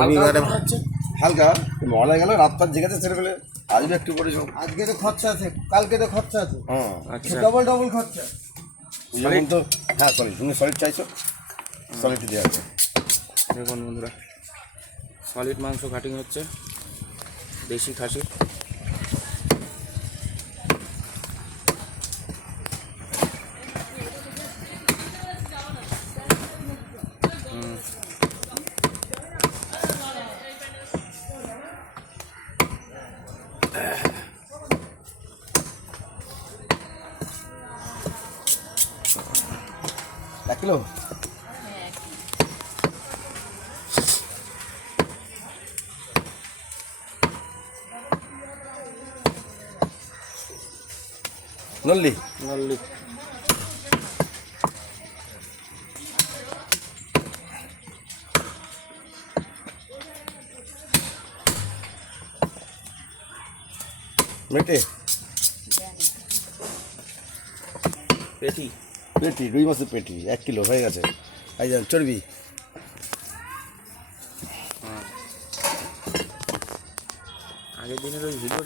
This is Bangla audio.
রবিবারে হালকা মলা গেল রাত পাত জেগেছে ছেড়ে ফেলে আসবে একটু করে সব। আজকে তো খরচা আছে, কালকে তো খরচা আছে, হ্যাঁ আচ্ছা ডবল খরচা। যেমন তো হ্যাঁ সলিড, তুমি সলিড চাইছো, সলিড দেওয়া আছে। দেখুন বন্ধুরা, সলিড মাংস কাটিং হচ্ছে, দেশি খাসি। এক কিলো নল্লি নল্লি মেটে পেটি। পেটি, রুই মাছের পেটি 1 কিলো হয়ে গেছে। এই যান চর্বি, আগের দিনের ওই ভিডিওটা